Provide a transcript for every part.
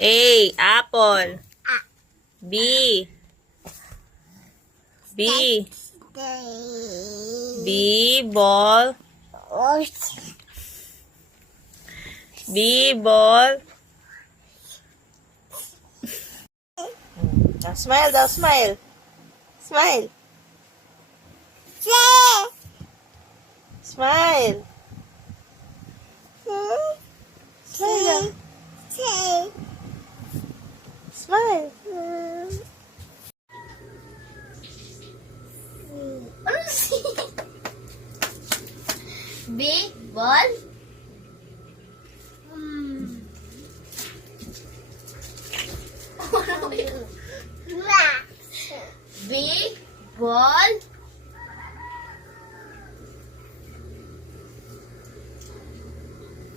A. Apple. B. B. B. Ball. B. Ball. Smile daw, smile. Smile. Smile. Smile. Smile. B. Ball. B. Ball.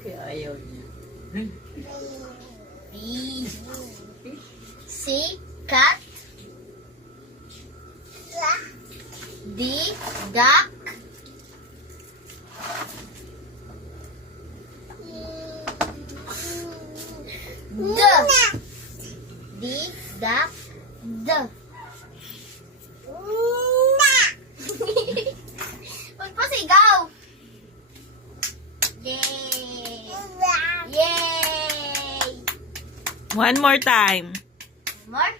Kaya ayaw niya. B. C. Cat. D. Duck. D. Duck. Magpasigaw. Yay! Yay! One more time. One more?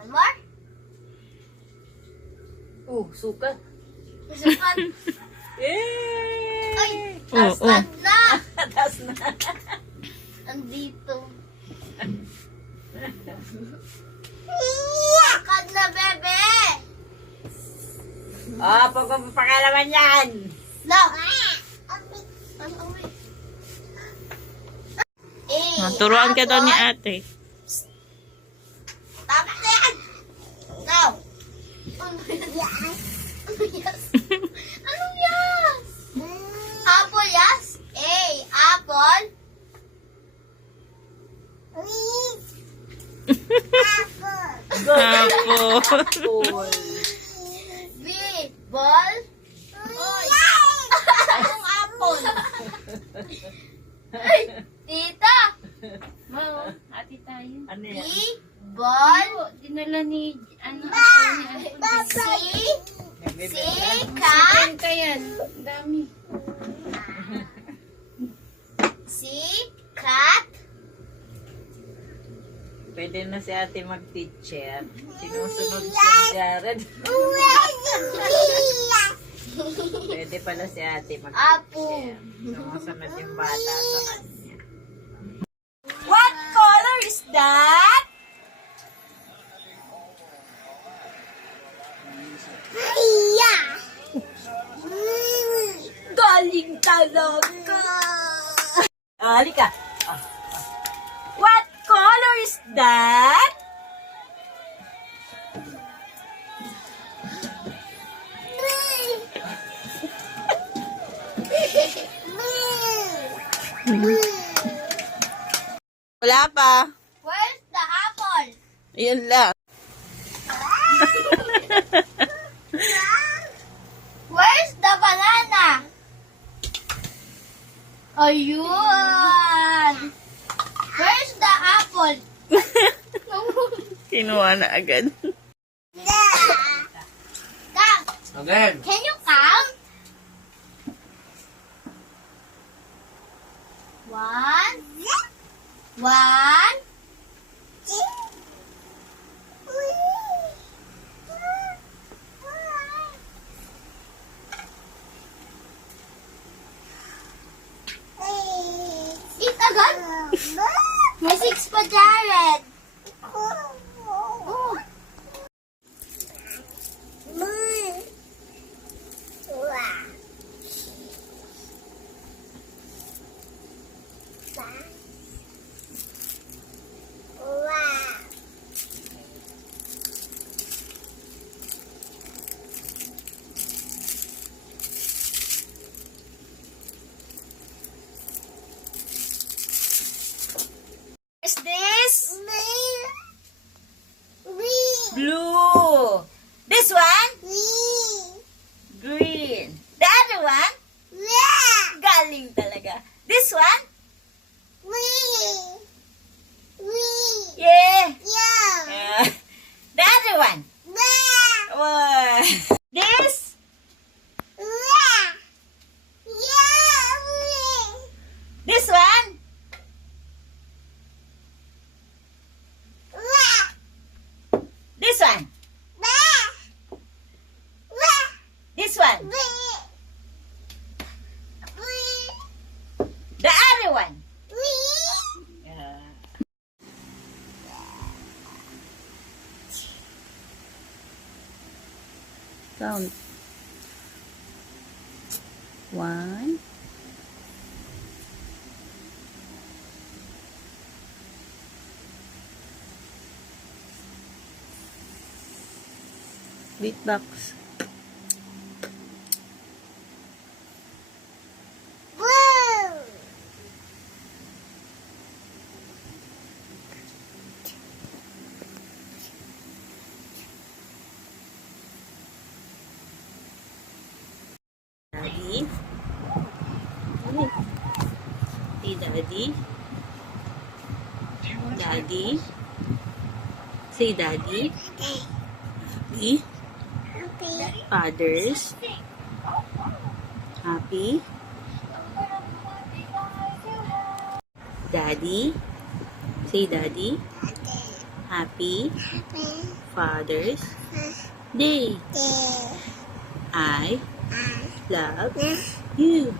One more? Sukat. Sukat. Yay! Ay! Oh, Tasad na! Taas na. Andito. Sakad na, bebe! Pagpapakalaman yan. No! Ano, uwi? Turuan ka daw ni ate. Tama na yan! No! Ano yes? Ano yes? Anong yes? Apple, yes? A. Apple. Apple. B. Ball. Anong apple? Ay, tita. Ate tayo. Ano B. yan? Ball. Dinala ni, ano, C. C. Cat. ka yan. Dami. C. Cat. Pwede na si ate mag-teacher. Sinusunod si Jared. Pwede pala si ate mag-teacher. Sumusunod yung bata sa kanya. What color is that? Galing talaga. Halika. What color is that? Wala pa. Where's the apple? Yun lang. Where's the banana? Ayun. Where's the apple? Kinuha na agad. Kang, Again. can you count? 1, 1. Eat agad? May 6 pa, Jared. Oh. Is this? This one. The other one. Yeah. Count. 1. Beatbox. Daddy. Say daddy. Daddy. Say daddy. Happy. Fathers. Happy. Daddy. Say daddy. Happy Father's Day. I love you.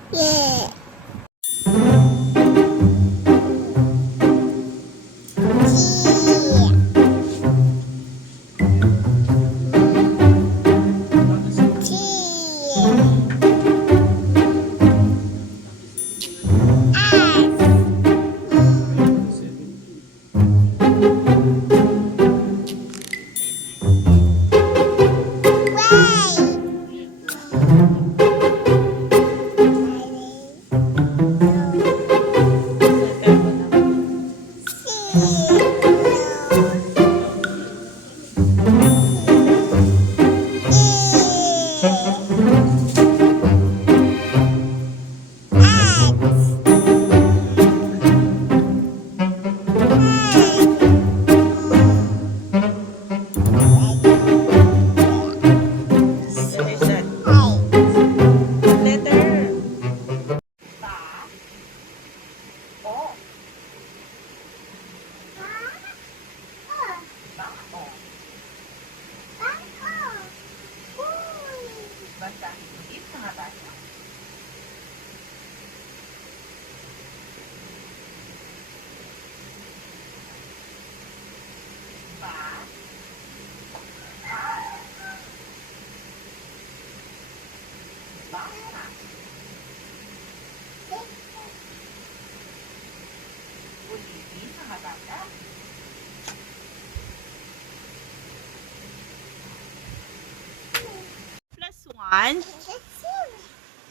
Plus 1,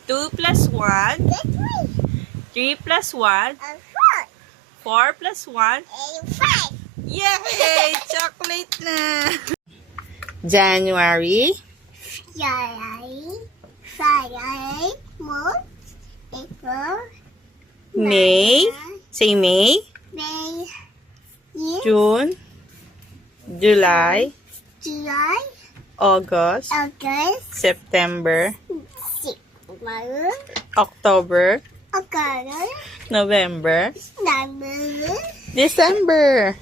2 plus 1, 3 plus 1, 4 plus 1. Yay! Chocolate na! January, May, say May, June, July, August, September, October, November, December.